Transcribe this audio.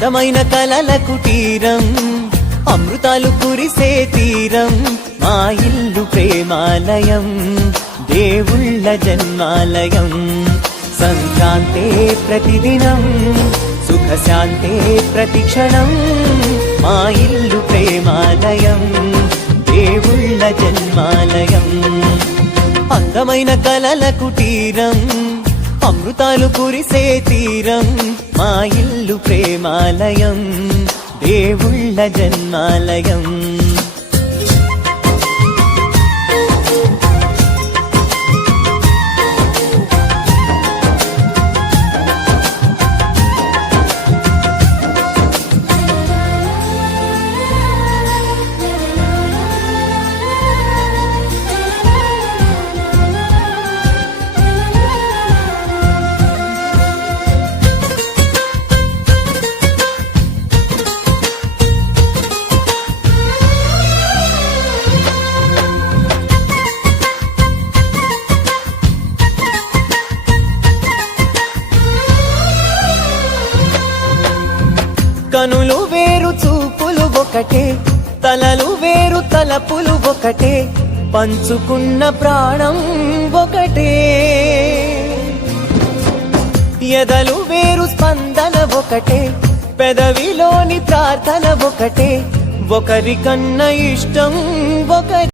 అందమైన కలల కుటీరం, అమృతాలు కురిసే తీరం, మా ఇల్లు ప్రేమాలయం, దేవుళ్ళ జన్మాలయం. సంక్రాంతే ప్రతిదినం, సుఖశాంతే ప్రతిక్షణం, మా ఇల్లు ప్రేమాలయం, దేవుళ్ళ జన్మాలయం. అందమైన కలల కుటీరం, అమృతాలు కురిసే తీరం, మా ఇల్లు ప్రేమాలయం, దేవుళ్ళ జన్మాలయం. కనులు వేరు చూపులు ఒకటే, తలలు వేరు తలపులు ఒకటే, పంచుకున్న ప్రాణం ఒకటే. ఎదలు వేరు స్పందన ఒకటే, పెదవిలోని ప్రార్థన ఒకటే, ఒకరికన్నా ఇష్టం ఒకటే.